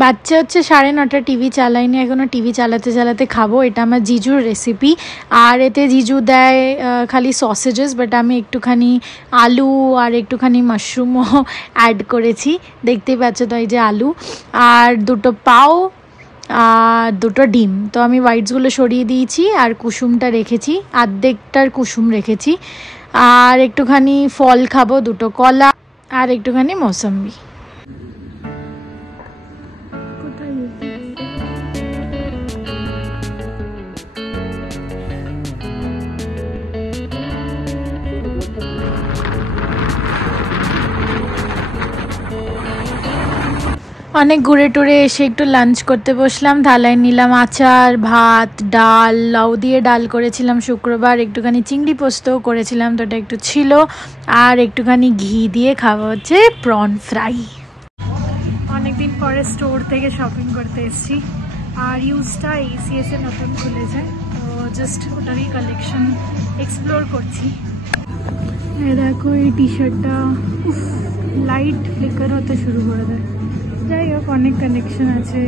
বাচ্চা হচ্ছে 9:30 টিভি চালাইনি এখনও, টিভি চালাতে চালাতে খাবো। এটা আমার জিজুর রেসিপি, আর এতে জিজু দেয় খালি সসেজেস, বাট আমি একটুখানি আলু আর একটুখানি মাশরুমও অ্যাড করেছি, দেখতেই পাচ্ছ। তো এই যে আলু আর 2টো পাও আর 2টো ডিম। তো আমি হোয়াইটসগুলো সরিয়ে দিয়েছি আর কুসুমটা রেখেছি, অর্ধেকটার কুসুম রেখেছি। আর একটুখানি ফল খাবো, 2টো কলা আর একটুখানি মৌসম্বি। অনেক ঘুরে টুরে এসে একটু লাঞ্চ করতে বসলাম। থালায় নিলাম আচার, ভাত, ডাল, লাউ দিয়ে ডাল করেছিলাম শুক্রবার, একটুখানি চিংড়ি পোস্তও করেছিলাম, তো এটা একটু ছিল, আর একটুখানি ঘি দিয়ে খাওয়া হচ্ছে প্রন ফ্রাই। অনেকদিন পরে স্টোর থেকে শপিং করতে এসেছি, আর ইউজটা ACS এ নতুন খুলেছে, তো জাস্ট ওটারই কালেকশন এক্সপ্লোর করছি। দেখো এই টি শার্টটা লাইট ফ্লিকার হতে শুরু করে দেয়। যাই হোক, অনেক কালেকশন আছে,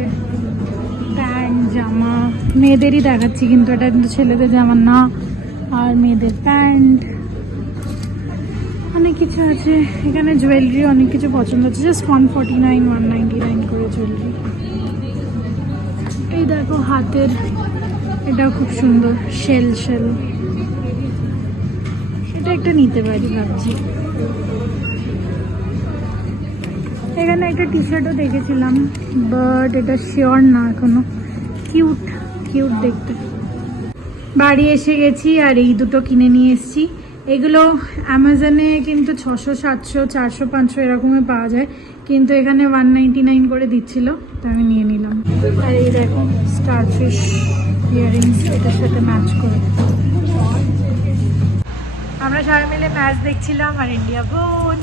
প্যান্ট, জামা, মেয়েদেরই দেখাচ্ছি, কিন্তু এটা কিন্তু ছেলেদের জামা না। আর মেয়েদের প্যান্ট, অনেক কিছু আছে এখানে। জুয়েলারি অনেক কিছু পছন্দ হচ্ছে, জাস্ট 149, 199 করে জুয়েলারি। এই দেখো হাতের, এটাও খুব সুন্দর, শেল শেল, এটা একটা নিতে পারি ভাবছি। এখানে একটা টি শার্টও দেখেছিলাম, বাট এটা শিওর না এখনো। কিউট কিউট দেখতে। বাড়ি এসে গেছি আর এই দুটো কিনে নিয়ে এসেছি। এগুলো অ্যামাজনে কিন্তু 600, 700, 400, 500 এরকমে পাওয়া যায়, কিন্তু এখানে 199 করে দিচ্ছিল, তো আমি নিয়ে নিলাম। আর এই দেখো স্টারফিশ ইয়াররিংস, এটার সাথে ম্যাচ করে। আমরা সবাই মিলে ম্যাচ দেখছিলাম, আর ইন্ডিয়া বোন।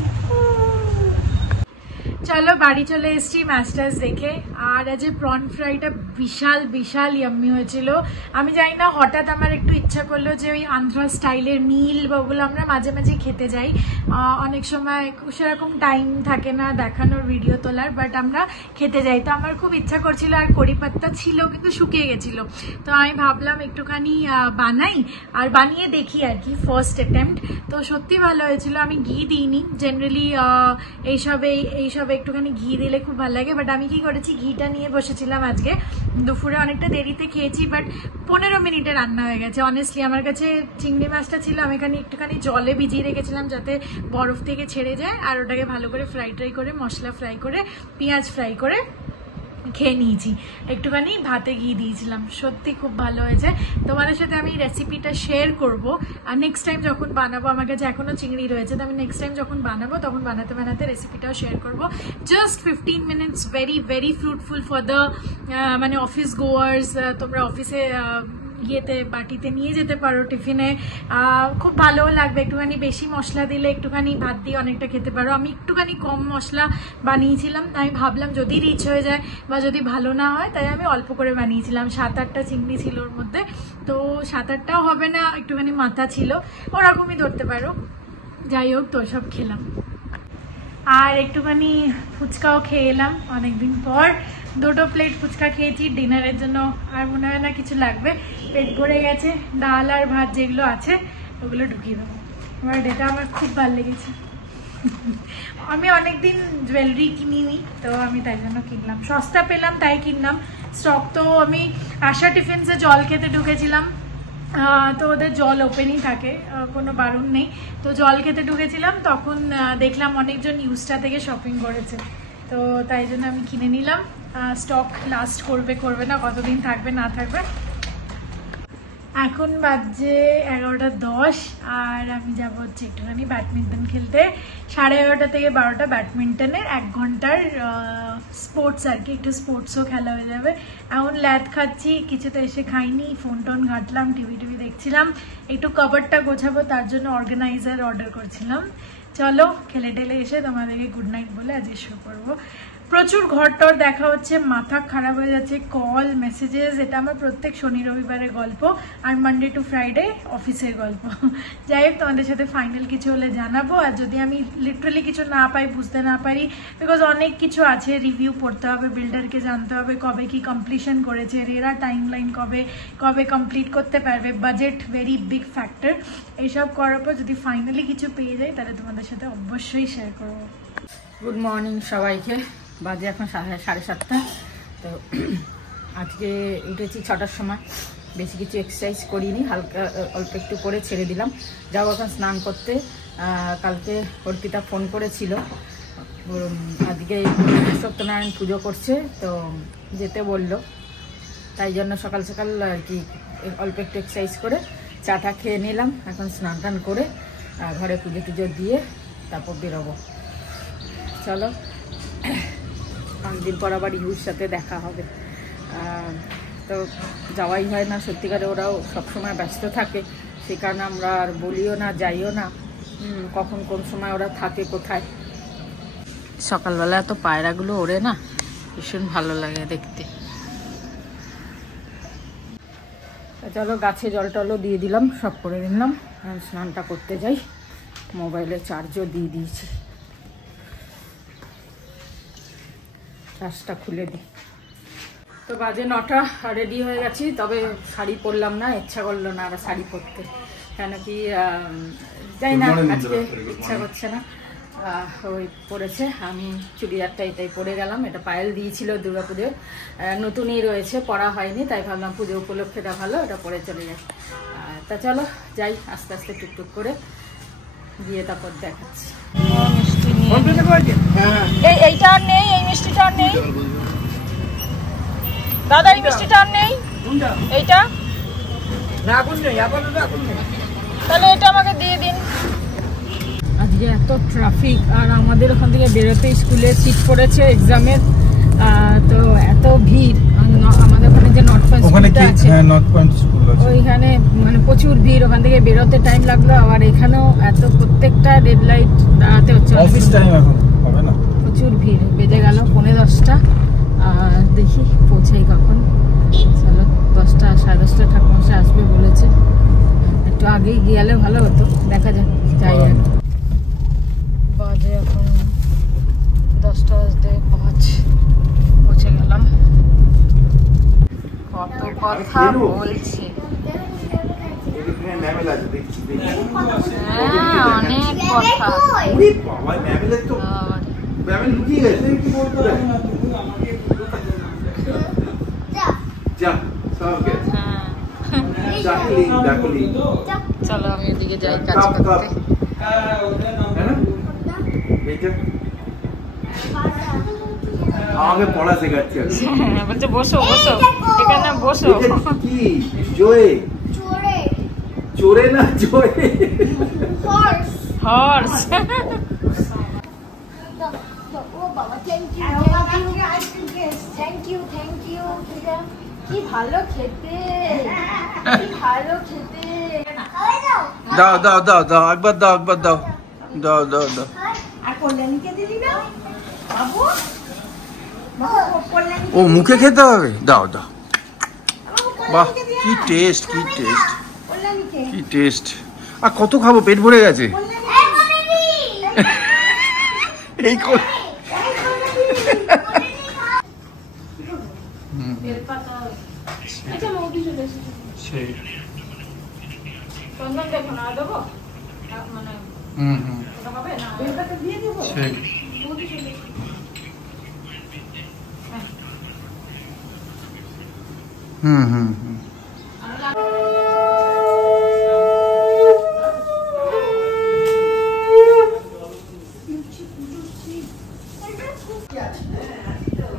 চলো বাড়ি চলে এসেছি ম্যাচ ট্যাচ দেখে। আর আজ প্রন ফ্রাইটা বিশাল বিশাল ইয়াম্মি হয়েছিল। আমি জানি না, হঠাৎ আমার একটু ইচ্ছা করলো যে ওই আন্ধ্রা স্টাইলের মিল বা ওগুলো আমরা মাঝে মাঝে খেতে যাই, অনেক সময় সেরকম টাইম থাকে না দেখানোর, ভিডিও তোলার, বাট আমরা খেতে যাই। তো আমার খুব ইচ্ছা করছিল, আর কড়ি পাত্তা ছিল কিন্তু শুকিয়ে গেছিল, তো আমি ভাবলাম একটুখানি বানাই আর বানিয়ে দেখি আর কি, ফার্স্ট অ্যাটেম্প্ট। তো সত্যি ভালো হয়েছিল। আমি ঘি দিইনি, জেনারেলি এইসবে একটুখানি ঘি দিলে খুব ভালো লাগে, বাট আমি কি করেছি, ঘিটা নিয়ে বসেছিলাম আজকে। দুপুরে অনেকটা দেরিতে খেয়েছি, বাট 15 মিনিটে রান্না হয়ে গেছে। অনেস্টলি আমার কাছে চিংড়ি মাছটা ছিল, আমি এখানে একটুখানি জলে ভিজিয়ে রেখেছিলাম যাতে বরফ থেকে ছেড়ে যায়, আর ওটাকে ভালো করে ফ্রাই করে, মশলা ফ্রাই করে, পেঁয়াজ ফ্রাই করে খেয়ে নিয়েছি। একটুখানি ভাতে ঘি দিয়েছিলাম, সত্যি খুব ভালো হয়েছে। তোমাদের সাথে আমি রেসিপিটা শেয়ার করব, আর নেক্সট টাইম যখন বানাবো, আমার কাছে এখনও চিংড়ি রয়েছে, তো আমি নেক্সট টাইম যখন বানাবো তখন বানাতে বানাতে রেসিপিটাও শেয়ার করব। Just 15 minutes, very very fruitful for the মানে অফিস গোয়ার্স। তোমরা অফিসে ইয়েতে বাটিতে নিয়ে যেতে পারো টিফিনে, খুব ভালো লাগবে। একটুখানি বেশি মশলা দিলে একটুখানি ভাত দিয়ে অনেকটা খেতে পারো। আমি একটুখানি কম মশলা বানিয়েছিলাম, আমি ভাবলাম যদি রিচ হয়ে যায় বা যদি ভালো না হয়, তাই আমি অল্প করে বানিয়েছিলাম। 7-8টা চিংড়ি ছিল ওর মধ্যে, তো 7-8টাও হবে না, একটুখানি মাথা ছিল, ওরকমই ধরতে পারো। যাই হোক, তো সব খেলাম, আর একটুখানি ফুচকাও খেয়ে এলাম অনেকদিন পর। 2টো প্লেট ফুচকা খেয়েছি ডিনারের জন্য, আর মনে হয় না কিছু লাগবে, পেট ভরে গেছে। ডাল আর ভাত যেগুলো আছে ওগুলো ঢুকিয়ে দেবো। বাট এটা আমার খুব ভালো লেগেছে। আমি অনেকদিন জুয়েলারি কিনিনি, তো আমি তাই জন্য কিনলাম, সস্তা পেলাম তাই কিনলাম। স্টক তো আমি আশা টিফিনসে জল খেতে ঢুকেছিলাম, তো ওদের জল ওপেনই থাকে, কোনো বারণ নেই। তো জল খেতে ঢুকেছিলাম, তখন দেখলাম অনেকজন ইউজটা থেকে শপিং করেছে, তো তাই জন্য আমি কিনে নিলাম। স্টক লাস্ট করবে না, কতদিন থাকবে না থাকবে। এখন বাজে 11:10, আর আমি যাবো হচ্ছে একটুখানি ব্যাডমিন্টন খেলতে। 11:30 থেকে 12টা ব্যাডমিন্টনের 1 ঘন্টার স্পোর্টস আর কি, একটু স্পোর্টসও খেলা হয়ে যাবে। এখন ল্যাদ খাচ্ছি, কিছু তো এসে খাইনি, ফোন টোন ঘাটলাম, টিভি দেখছিলাম। একটু কভারটা গোছাবো, তার জন্য অর্গানাইজার অর্ডার করছিলাম। চলো খেলে টেলে এসে তোমাদেরকে গুড নাইট বলে আজকে শুরু করবো। প্রচুর ঘরটর দেখা হচ্ছে, মাথা খারাপ হয়ে যাচ্ছে, কল মেসেজেস। এটা আমার প্রত্যেক শনি রবিবারের গল্প, আর মানডে টু ফ্রাইডে অফিসের গল্প। যাই হোক, তোমাদের সাথে ফাইনাল কিছু হলে জানাবো। আর যদি আমি লিটারালি কিছু না পাই, বুঝতে না পারি, বিকজ অনেক কিছু আছে, রিভিউ পড়তে হবে, বিল্ডারকে জানতে হবে কবে কি কমপ্লিশন করেছে, এরা টাইম লাইন কবে কমপ্লিট করতে পারবে, বাজেট ভেরি বিগ ফ্যাক্টর। এইসব করার পর যদি ফাইনালি কিছু পেয়ে যাই, তাহলে তোমাদের সাথে অবশ্যই শেয়ার করবো। গুড মর্নিং সবাইকে। বাজে এখন 7:30। তো আজকে উঠেছি 6টার সময়। বেশি কিছু এক্সারসাইজ করিনি, হালকা অল্প একটু করে ছেড়ে দিলাম। যাবো এখন স্নান করতে। কালকে অর্পিতা ফোন করেছিল, আজকে সত্যনারায়ণ পুজো করছে, তো যেতে বললো। তাই জন্য সকাল সকাল আর কি অল্প একটু এক্সারসাইজ করে চাটা খেয়ে নিলাম। এখন স্নান টান করে ঘরে পুজো টুজো দিয়ে তারপর বেরোবো। চলো, অনেকদিন পর আবার ইউর সাথে দেখা হবে। তো যাওয়াই হয় না সত্যিকারে, ওরাও সবসময় ব্যস্ত থাকে, সে কারণে আমরা আর বলিও না, যাইও না। কখন কোন সময় ওরা থাকে কোথায়। সকালবেলা এত পায়রাগুলো ওড়ে না, ভীষণ ভালো লাগে দেখতে। চলো, গাছে জল টলও দিয়ে দিলাম, সব করে নিলাম। স্নানটা করতে যাই। মোবাইলে চার্জও দিয়ে দিয়েছি, চার্জটা খুলে দিই। তো বাজে 9টা, রেডি হয়ে গেছি। তবে শাড়ি পরলাম না, ইচ্ছা করলো না আর শাড়ি পরতে, কেন কি যাই না, আজকে ইচ্ছা করছে না। ওই পরেছে, আমি চুড়িদারটা এটাই পরে গেলাম। এটা পায়েল দিয়েছিল দুর্গাপুজোর, নতুনই রয়েছে, পরা হয়নি, তাই ভাবলাম পুজো উপলক্ষেটা ভালো, এটা পরে চলে যাই। তা চলো যাই, আস্তে আস্তে টুকটুক করে গিয়ে তারপর দেখাচ্ছি। এইটা আর নেই, এই মিষ্টিটা আর নেই দাদা, এই মিষ্টিটা আর নেই। এইটা তাহলে এটা আমাকে দিয়ে দিন। আজকে এত ট্রাফিক, আর আমাদের ওখান থেকে বেরোতে স্কুলে সিট পড়েছে এক্সামের, তো এত ভিড়। আমাদের ওখানে যে নর্থ পয়েন্ট স্কুলটা আছে, ওইখানে মানে প্রচুর ভিড়, ওখান থেকে বেরোতে টাইম লাগলো। আবার এখানেও এত, প্রত্যেকটা রেড লাইট দাঁড়াতে হচ্ছে, প্রচুর ভিড়। বেজে গেল 9:45। দেখি পৌঁছাই কখন। চলো, 10টা 10:30 ঠাকুমশাই আসবে বলেছে, একটু আগেই গেলে ভালো হতো, দেখা যাক, যাই আর। বাজে এখন 10:05, পৌঁছে গেলাম। কত কথা বলছে, হ্যাঁ অনেক কথা। চলো আমি ওদিকে যাই কাজ করতে। আমাকে পড়া শেখাচ্ছে, বলছে বসো বসো, এখানে বসো। কি জোরে চোরে না জোরে, হর্স। কি ভালো খেতে, কি ভালো খেতে। দাও দাও দাও দাও, একবার দাও, একবার দাও, দাও দাও দাও। আর কল্যাণীকে দিলি না বাবু? ও মুখে খেতে হবে, দাও দাও। বাহ, কি টেস্ট, কি টেস্ট, কি টেস্ট। আর কত খাবো, পেট ভরে গেছে। এই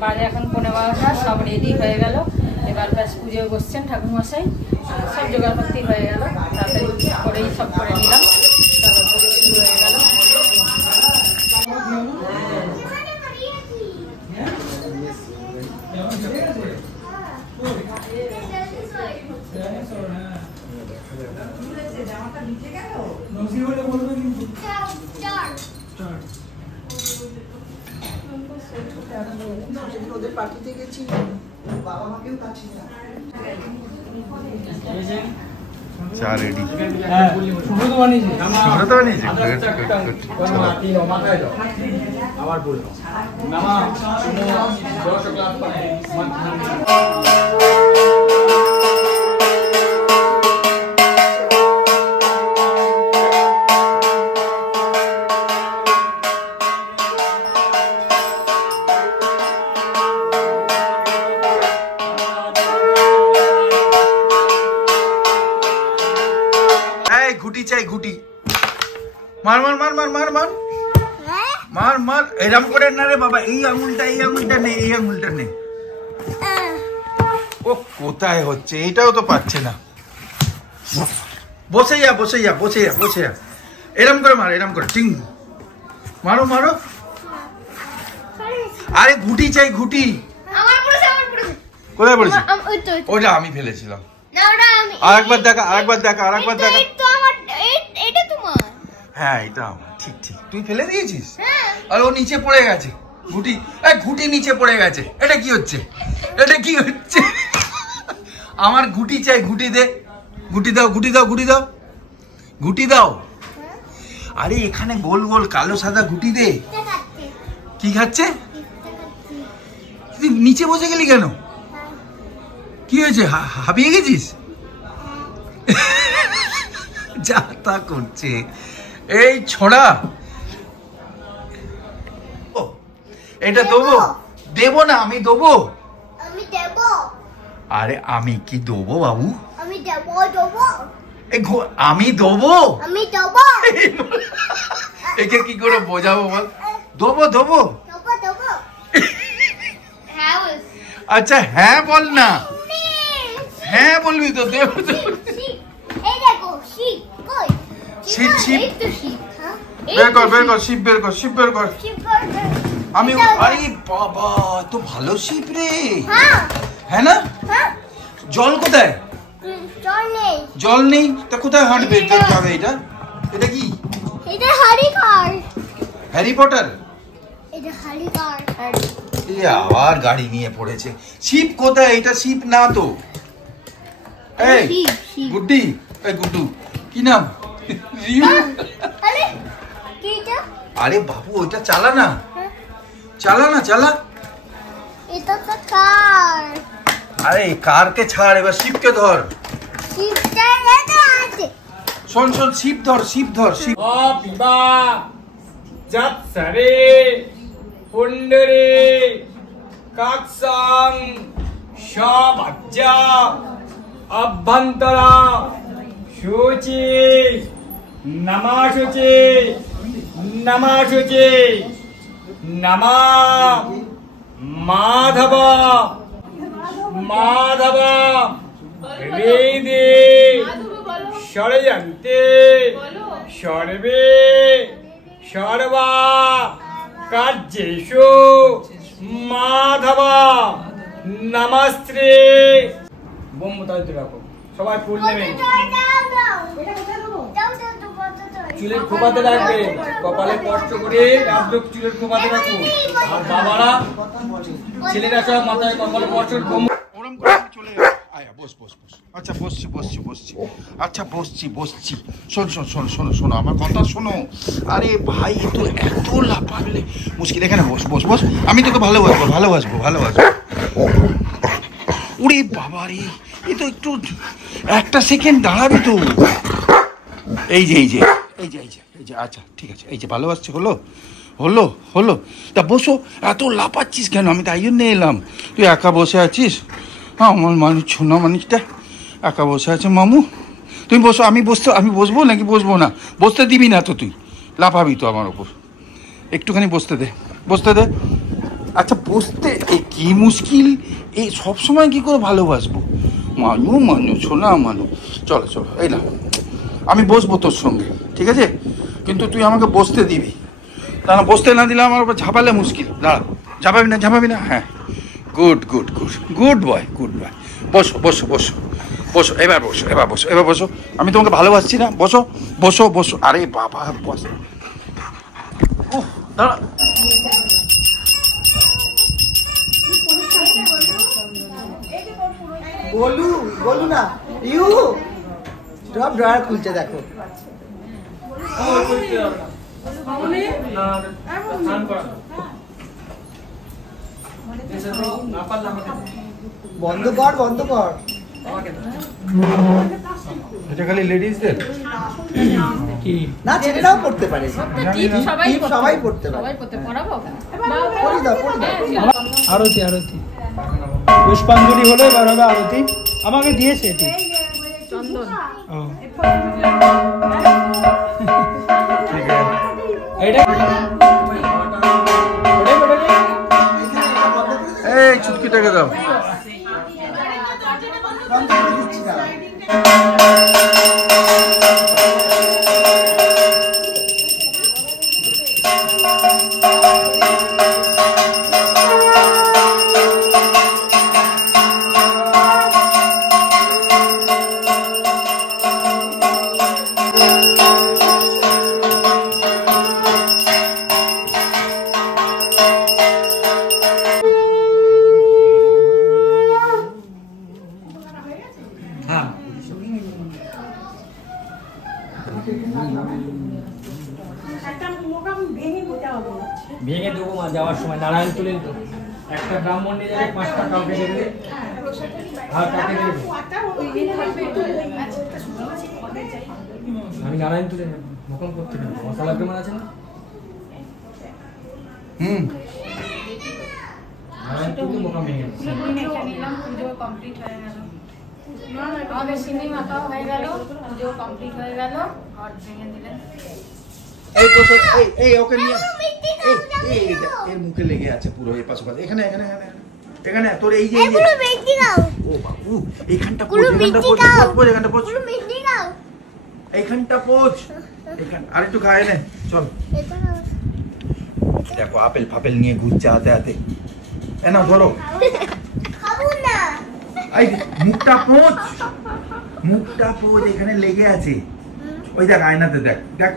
বাজে এখন 11:15, সব রেডি হয়ে গেল। এবার ব্যাস পুজোয় বসছেন ঠাকুরমশাই, সব জোগাড়পাতি হয়ে গেল, তাড়াতাড়ি করেই সব করে নিলাম। তারপর পুজো শুরু হয়ে গেল। ওদের পার্টিতে গেছি, বাবা মাকেও কাছে না। চা রেডি। শুভ্র তো বানিয়েছে। আবার বলবো মামা ঘুটি চাই, ঘুটি মার মার মার মার মার মার মার মার। এরম করে না রে বাবা, এই আঙুলটা নেই, এই আঙুলটা নেই। ও কোথায় হচ্ছে, এটাও তো পাচ্ছে না। বসে যা বসে যা বসে যা বসে যা, এরম করে মার, এরম করে টিং মারো মারো। আরে ঘুটি চাই, ঘুটি। কোথায় পড়েছে? ওটা আমি ফেলেছিলাম। আরেকবার দেখা, আরেকবার দেখা, আরেকবার দেখা। হ্যাঁ এটা আমার, ঠিক ঠিক তুই ফেলে দিয়েছিস। আর ও নিচে পড়ে গেছে ঘুটি, ঘুটি নিচে পড়ে গেছে। এটা কি হচ্ছে, এটা কি হচ্ছে? আমার ঘুটি চাই, ঘুটি দে, ঘুটি দাও, ঘুটি দাও, ঘুটি দাও, ঘুটি দাও। আরে এখানে গোল গোল কালো সাদা ঘুটি দে। কি খাচ্ছে? তুই নিচে বসে গেলি কেন? কি হয়েছে, হাঁপিয়ে গেছিস? যা তা করছে এই ছোড়া। এটা দেবো? দেবো না, আমি দেবো। আরে আমি কি দেবো বাবু? আমি দেবো। একে কি করে বোঝাবো বল? দেবো দেবো। আচ্ছা হ্যাঁ বল না, হ্যাঁ বলবি তো। দেবো দেবো। শিব শিব বের কর, বের কর, শিব বের কর, শিব বের কর। আমি আরে বাবা তো ভালো শিব রে। হ্যাঁ না? জল কোথায়? জল নেই তা কোথায় হাঁটবে যাবে? এটা এটা কি? এটা হ্যারি পটার। আবার গাড়ি নিয়ে পড়েছে। শিব কোথায়? এটা শিব না তো। এই গুড্ডি, এই গুড্ডু কি নাম? আরে বাবু ওইটা চালা না, চালা না, চালা। এটা তো কার। আরে কারকে ছাড়, এবার শিবকে ধর। শোন শোন, শিব ধর, শিব ধর, শিব। পিবা যাৎসরে পুণ্ডরে কাকসাং সবাজ্যা অভ্যন্তরা শুচি নমাশুচি নমাশুচি নমা মাধব মাধব হৃদি ষড়যন্তে সর্বে সর্বা কার্যেষু মাধব নমস্তে। বোম তাড়াতাড়ি রাখো, সবাই ফুল নেবেন। চুলের খোপাতে রাখবে, কপালে স্পর্শ করে রাজলোক চুলের খোপাতে রাখুন। আর বাবারা ছেলেরা সব মাথায় কপালে স্পর্শ। ওরম করে চলে যাবে। আয়া বস বস বস। আচ্ছা বসছি বসছি বসছি। আচ্ছা বসছি বসছি। শোন শোন শোন শোনো শোনো আমার কথা শোনো। আরে ভাই এ তো এত লাফালে মুশকিল। এখানে বস বস বস, আমি তোকে ভালোবাসবো ভালোবাসবো ভালোবাসবো। ওরে বাবা রে, এ তো একটু একটা সেকেন্ড দাঁড়াবি তো। এই যে এই যে এই যে এই যে এই যে, আচ্ছা ঠিক আছে, এই যে ভালোবাসছি। হলো হলো হলো তা বসো। এত লাফাচ্ছিস কেন? আমি তাই জন্য এলাম। তুই একা বসে আছিস? হ্যাঁ আমার মানুষ, ছোনা মানুষটা একা বসে আছে। মামু তুমি বসো, আমি বসবো নাকি বসবো না? বসতে দিবি না তো, তুই লাফাবি তো আমার ওপর। একটুখানি বসতে দে, বসতে দে। আচ্ছা বসতে কি মুশকিল, এই সবসময় কি করে ভালোবাসবো? মানু ছোনা মানু। চলো চলো, এই না আমি বসবো তোর সঙ্গে, ঠিক আছে? কিন্তু তুই আমাকে বসতে দিবি, তা না বসতে না দিলে আমার ওপর ঝাঁপালে মুশকিল। দাঁড়া, ঝাঁপাবি না? হ্যাঁ good good good good boy, good boy. বসো বসো বসো বসো, এবার বসো এবার বসো এবার বসো। আমি তোমাকে ভালোবাসছি না? বসো বসো বসো। আরে বাবা বস। ও দাঁড়া, গোলু গোলু না ইউ সব ড্রয়ার খুলছে দেখো। বন্ধ কর বন্ধ কর। এটা খালি লেডিসদের না ছেলেরাও পড়তে পারে, টিপ সবাই টিপ সবাই পড়তে পারে। সবাই করতে পড়াবো। পড়ি দাও পড়ি দাও। আরতি আরতি পুষ্পাঞ্জলি হলো, এবার হবে আরতি। আমাকে দিয়েছে এটি চন্দন। ও ঠিক আছে এইটা এই চুটকিটাকে দাও। বন্ধ করে দিচ্ছি না। ভেঙে দেবো মা যাওয়ার সময় নারায়ণ তুলে একটা ব্রাহ্মণ নিয়ে যাবে, 5টা কাউকে দেবে আর কাকে দেবে। আমি নারায়ণ তুলে নেব, মুখম করতে নেব। মশলা কেমন আছে না? নারায়ণ তুলে মুখম ভেঙে দেবো। পুজো কমপ্লিট হয়ে গেল, আমাদের সিন্নি মাখাও হয়ে গেল, পুজো কমপ্লিট হয়ে গেল। আর ভেঙে দিলেন এই পোষক এই ওকে নিয়ে এর মুখে লেগে আছে পুরো এই পাশে পাশে। এখানে এখানে এখানে এখানে তোর এই যে ও বাবু এইখানটা পোছ, এইখানটা পোছ, এইখানটা পোছ, এইখানটা পোছ, এইখান আর একটু খায় নে চল। দেখো আপেল ফাপেল নিয়ে ঘুরছে হাতে হাতে। এ না ধরো এই মুখটা পোছ, মুখটা পোছ, এখানে লেগে আছে। ওই দেখ আয়নাতে দেখ, দেখ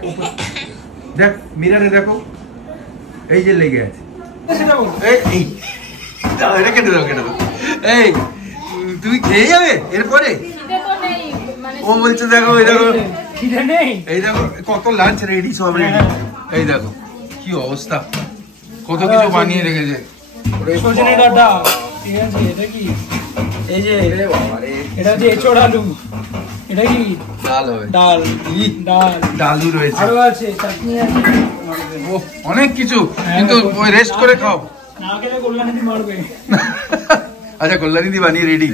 দেখ মিরারে দেখো, এই যে লেগে আছে। এই দাও এটা কেটে দাও, কেটে দাও। এই তুমি খেয়ে যাবে এরপরে? ও বলছে দেখো এই দেখো খিদে নেই, এই দেখো কত লাঞ্চ রেডি সব রেডি। এই দেখো কি অবস্থা, কত কিছু বানিয়ে রেখেছে। সজনে ডাটা ঠিক আছে। এটা কি? এই যে এটা হচ্ছে এঁচড় আলু। এটা কি? ডাল হবে, ডাল ডাল ডালু রয়েছে, আরো আছে চাটনি আছে, ও অনেক কিছু। কিন্তু ওই রেস্ট করে খাও, না খেলে কল্যাণী মারবে। আচ্ছা কল্যাণী বানিয়ে রেডি।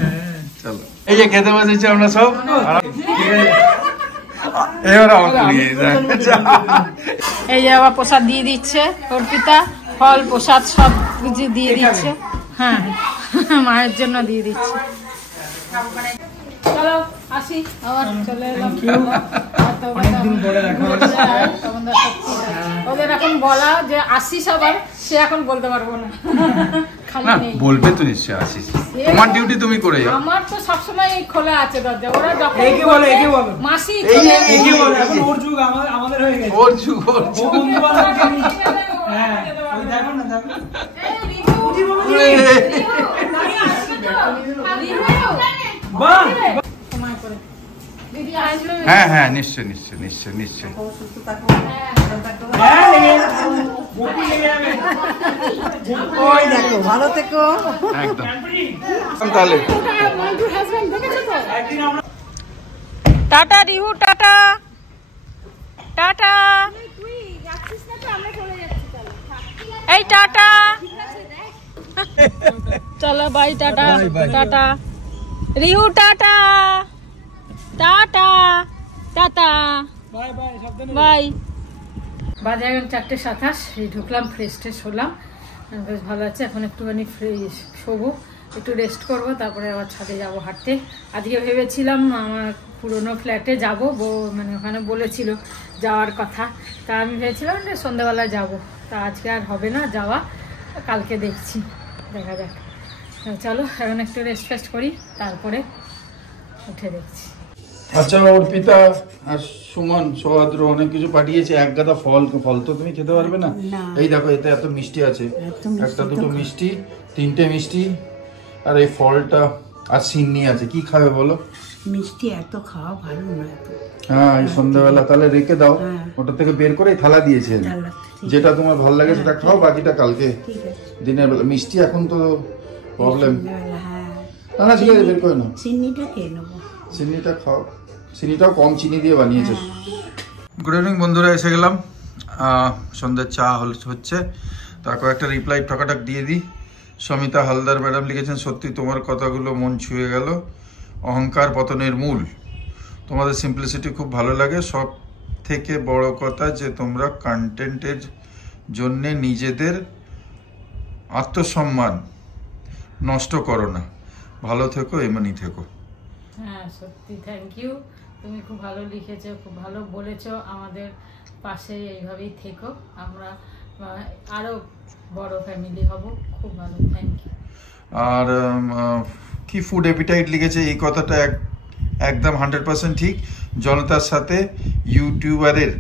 চলো এই যে খেতে বসেছি আমরা সব। এবার আমার কুড়িয়ে এই যে আবার প্রসাদ দিয়ে দিচ্ছে অর্পিতা, ফল প্রসাদ সব কিছু দিয়ে দিচ্ছে। হ্যাঁ মায়ের জন্য দিয়ে দিচ্ছে। চলো আসি, আবার চলে এলাম। অনেকদিন পরে দেখা হচ্ছে। ওদের এখন বলা যে আসিস আবার, সে এখন বলতে পারবো না, খালি না নেই। বলবে তো নিশ্চয় আসিস, তোমার ডিউটি তুমি করে যাও। আমার তো সবসময় এই খোলা আছে দরজা, ওরা যখন একে বলো, একে বলো। মাসি একে বলো, এখন ওর যুগ আমাদের হয়ে গেছে। ওর যুগ, ওর ও যুগ। বন্ধু বান্ধবকে নিয়ে- হ্যাঁ ওই দেখো না দেখো। বাহ সময় করে দিদি আসবে। হ্যাঁ হ্যাঁ নিশ্চয় নিশ্চয় নিশ্চয় নিশ্চয়। হ্যাঁ লেগে যাবে, বটি লেগে যাবে। ওই দেখো ভালো থেকো। একদম তাহলে একদিন আমরা টাটা রিহু, টাটা টাটা, এই টাটা, চলো bye, tata tata Rihu, tata tata tata bye bye সাবধানে। বাই। বাজে এখন 4:27, এই ঢুকলাম, ফ্রেশ ট্রেশ হলাম, বেশ ভালো আছে। এখন একটুখানি ফ্রেশ শোবো, একটু রেস্ট করব, তারপরে আবার ছাদে যাব হাঁটতে। আজকে ভেবেছিলাম আমার পুরোনো ফ্ল্যাটে যাবো, মানে ওখানে বলেছিল যাওয়ার কথা, তা আমি ভেবেছিলাম যে সন্ধ্যাবেলা যাব, তা আজকে আর হবে না যাওয়া, কালকে দেখছি, দেখা যাক। চলো এখন একটু রেস্ট ফেস্ট করি, তারপরে উঠে দেখছি। আচ্ছা অর্পিতা আর সুমন সৌহাদ্র অনেক কিছু পাঠিয়েছে, এক গাদা ফল। ফল তো তুমি খেতে পারবে না। এই দেখো এতে এত মিষ্টি আছে, একটা দুটো মিষ্টি, 3টে মিষ্টি, আর এই ফলটা আর সিন্নি আছে, কি খাবে বলো? মিষ্টি এত খাওয়া ভালো নয় তো। হ্যাঁ, এই সন্ধ্যাবেলা তাহলে রেখে দাও, ওটা থেকে বের করে থালা দিয়েছেন, যেটা তোমার ভালো লাগে সেটা খাও, বাকিটা কালকে দিনের বেলা। মিষ্টি এখন তো প্রবলেম। হ্যাঁ ঠিক আছে, বের করে নাও। চিনিটা খেয়ে নেবো। চিনিটা খাও, চিনিটাও কম চিনি দিয়ে বানিয়েছে। গুড ইভিনিং বন্ধুরা, এসে গেলাম। সন্ধ্যার চা হচ্ছে, তারপর একটা রিপ্লাই ঠকাটাক দিয়ে দিই। সমিতা হালদার ম্যাডাম লিখেছেন, সত্যি তোমার কথাগুলো মন ছুঁয়ে গেল। অহংকার পতনের মূল। তোমাদের সিম্পলিসিটি খুব ভালো লাগে। সব থেকে বড় কথা যে তোমরা কন্টেন্টের জন্যে নিজেদের আত্মসম্মান নষ্ট করো না। ভালো থেকো, এমনই থেকো। হ্যাঁ সত্যি থ্যাংক ইউ, তুমি খুব ভালো লিখেছো, খুব ভালো বলেছো। আমাদের পাশে এইভাবেই থেকো, আমরা আরো বড় ফ্যামিলি হব। খুব ভালো, থ্যাংক ইউ। আর কি ফুড অ্যাপিটাইট লিখেছে, এই কথাটা একদম 100% ঠিক। জনতার সাথে ইউটিউবারের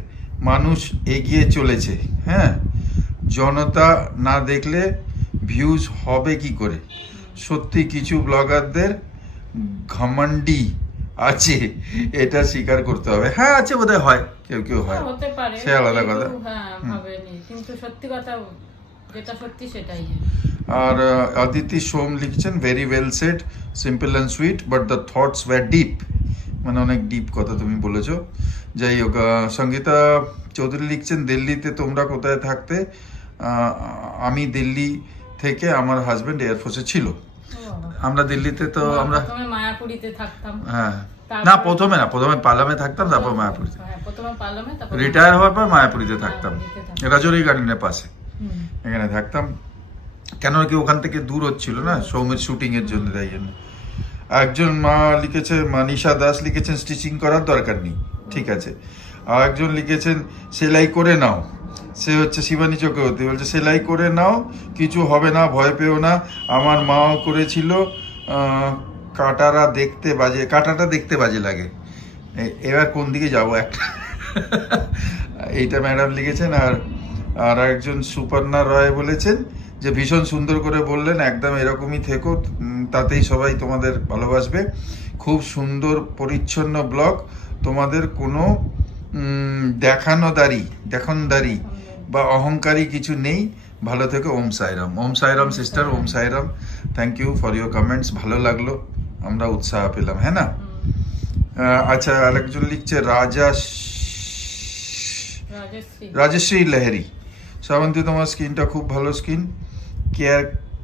মানুষ এগিয়ে চলেছে। হ্যাঁ, জনতা না দেখলে ভিউজ হবে কি করে? সত্যি কিছু ব্লগারদের ঘমন্ডি আছে, এটা স্বীকার করতে হবে। হ্যাঁ আছে, বোধহয় হয়, কেউ কেউ হয়, হতে পারে, সে আলাদা কথা। হ্যাঁ ভাবেনি, কিন্তু সত্যি কথা যেটা সত্যি সেটাই। আর অদিতি সোম লিখছেন, very well said, simple and sweet but the thoughts were deep. মানে অনেক ডিপ কথা তুমি বলেছো। যাই হোক, সঙ্গীতা চৌধুরী লিখছেন, দিল্লিতে তোমরা কোথায় থাকতে? আমি দিল্লি থেকে, আমার হাজবেন্ড এয়ারফোর্সে ছিল। আমরা দিল্লিতে তো আমরা মায়াপুরীতে থাকতাম। হ্যাঁ না, প্রথমে পালামে থাকতাম, তারপর মায়াপুরীতে। রিটায়ার হওয়ার পর মায়াপুরীতে থাকতাম, রাজৌরি গার্ডেনের পাশে। এখানে থাকতাম, কেন কি ওখান থেকে দূর হচ্ছিল না সৌমের শুটিং এর জন্য, তাই জন্য। একজন মা লিখেছে, মানিষা দাস লিখেছেন, স্টিচিং করার দরকার নেই, ঠিক আছে। আর একজন লিখেছেন, সেলাই করে নাও। সে হচ্ছে শিবানী চক্রবর্তী, বলছে সেলাই করে নাও, কিছু হবে না, ভয় পেও না। আমার মাও করেছিল। কাটাটা দেখতে বাজে লাগে। এবার কোন দিকে যাবো একটা এইটা ম্যাডাম লিখেছেন। আর একজন সুপর্ণা রয় বলেছেন যে, ভীষণ সুন্দর করে বললেন, একদম এরকমই থেকো, তাতেই সবাই তোমাদের ভালোবাসবে। খুব সুন্দর পরিচ্ছন্ন ব্লগ, তোমাদের কোনো দেখনদারি বা অহংকারী কিছু নেই। ভালো থেকো, Om Sairam. Om Sairam sister, Om Sairam. Thank you for your comments, ভালো লাগলো, আমরা উৎসাহ পেলাম। হ্যাঁ না? আচ্ছা, আরেকজন লিখছে, রাজশ্রী লাহেরি, শ্রাবন্তী তোমার স্কিনটা খুব ভালো স্কিন,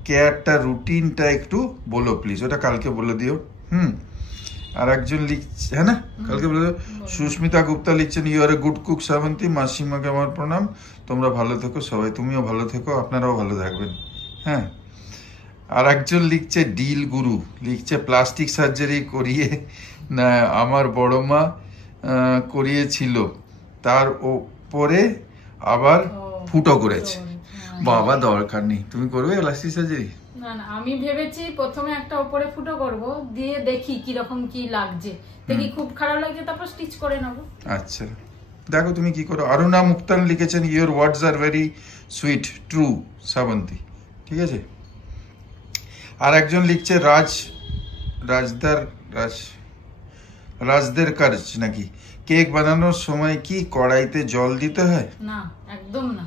কেয়ারটা রুটিনটা একটু বলো প্লিজ। ওটা কালকে বলে দিও। আর একজন লিখছে, হ্যাঁ না, কালকে বলে দিও। সুস্মিতা গুপ্তা লিখছেন, you are a good cook Srabanti, মাসিমাকে আমার প্রণাম। তোমরা ভালো থেকো সবাই, তুমিও ভালো থেকো, আপনারাও ভালো থাকবেন। হ্যাঁ। আর একজন লিখছে, ডিল গুরু লিখছে, প্লাস্টিক সার্জারি করিয়ে না আমার বড় মা করিয়েছিল, তার ওপরে আবার ফুটো করেছে। বাবা, দরকার নেই, তুমি করবে প্লাস্টিক সার্জারি? না না, আমি ভেবেছি প্রথমে একটা উপরে ফুটো করব, দিয়ে দেখি কিরকম কি লাগছে, দেখি খুব খারাপ লাগছে তারপর স্টিচ করে নেব। আচ্ছা, দেখো তুমি কি করো। অরুণা মুক্তান লিখেছেন, your words are very sweet, true Shrabanti, ঠিক আছে। আর একজন লিখছে, রাজদের কাজ নাকি, কেক বানানোর সময় কি কড়াইতে জল দিতে হয়? না, একদম না,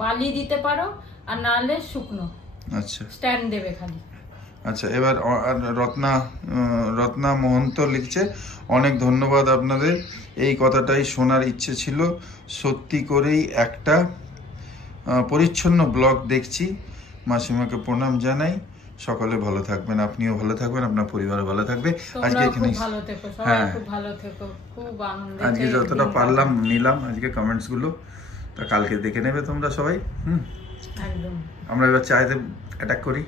বালি দিতে পারো, আর নাহলে শুকনো। আচ্ছা, স্ট্যান্ড দেবে খালি। আচ্ছা, এবার রত্না মহন্ত লিখছে, অনেক ধন্যবাদ আপনাদের, এই কথাটাই শোনার ইচ্ছে ছিল। সত্যি করেই একটা পরিচ্ছন্ন ব্লগ দেখছি, মাসিমাকে প্রণাম জানাই। সকলে ভালো থাকবেন, আপনিও ভালো থাকবেন, আপনার পরিবার ভালো থাকবে। আজকে এখানে হ্যাঁ, খুব ভালো থেকো, খুব আনন্দ। আজকে যতটা পারলাম নিলাম আজকে কমেন্টস গুলো, তা কালকে দেখে নেবে তোমরা সবাই। একদম। আমরা এবার চাইতে অ্যাটাক করি,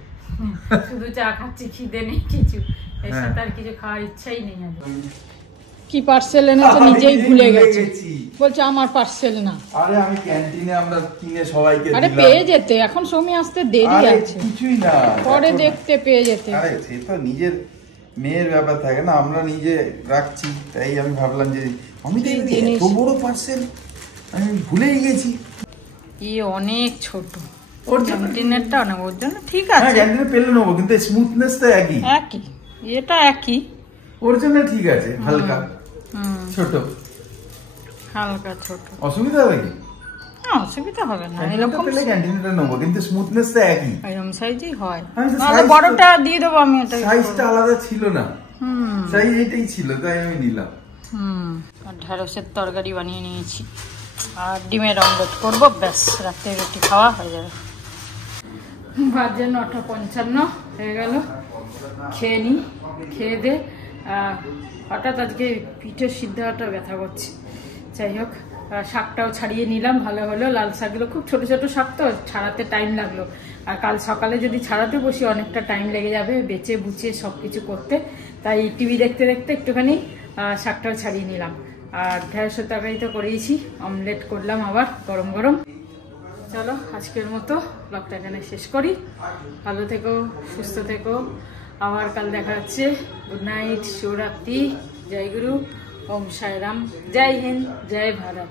শুধু চা খাচ্ছি, খিদে নেই কিছু, এর সাথে আর কিছু খাওয়ার ইচ্ছাই নেই। কি পার্সেল এনেছে নিজেই ভুলে গেছে, বলছে আমার পার্সেল না। আরে আমি ক্যান্টিনে আমরা কিনে সবাইকে দিলাম। আরে পেয়ে যেতে, এখন সময় আসতে দেরি আছে। কিছুই না, পরে দেখতে পেয়ে যেতে। আরে সে তো নিজের মেয়ের ব্যাপার থাকে না, আমরা নিজে রাখছি, তাই আমি ভাবলাম যে আমি তো এত বড় পার্সেল আমি ভুলেই গেছি। অনেক ছোট, ওর ক্যান্টিনেরটা না, ওর জন্য ঠিক আছে। হ্যাঁ, ক্যান্টিনে পেলে নেবো, কিন্তু স্মুথনেস তো একই। এটা একই, ওর জন্য ঠিক আছে, হালকা ছোট, হালকা ছোট। অসুবিধা হবে কি? না অসুবিধা হবে না, এরকম ক্যান্টিনটা নেবো, কিন্তু স্মুথনেসটা একই, এরকম সাইজই হয়। আমি তো নাহলে size বড়টা দিয়ে দেবো আমি, এটা সাইজটা আলাদা ছিল না, সাইজ এইটাই ছিল, তাই আমি নিলাম। আর ঢেঁড়সের তরকারি বানিয়ে নিয়েছি, আর ডিমের অমলেট করবো, ব্যাস রাত্রে রুটি খাওয়া হয়ে যাবে। বাজে 9:55 হয়ে গেল, খেয়ে নিই। খেয়ে দে হঠাৎ আজকে পিঠের সিদ্ধাটা ব্যথা করছে। যাই হোক, শাকটাও ছাড়িয়ে নিলাম, ভালো হলো। লাল শাকগুলো খুব ছোট ছোট শাক তো, ছাড়াতে টাইম লাগলো। আর কাল সকালে যদি ছাড়াতে বসি অনেকটা টাইম লেগে যাবে বেছে বুচে সব কিছু করতে, তাই টিভি দেখতে দেখতে একটুখানি শাকটাও ছাড়িয়ে নিলাম। আর ঢেঁড়সের তরকারি তো করেইছি, অমলেট করলাম আবার গরম গরম। চলো আজকের মতো ব্লগটা এখানে শেষ করি। ভালো থেকো, সুস্থ থেকো, আবার কাল দেখা হচ্ছে। গুড নাইট, শিবরাত্রি, জয় গুরু, ওম সাইরাম, জয় হিন্দ, জয় ভারত।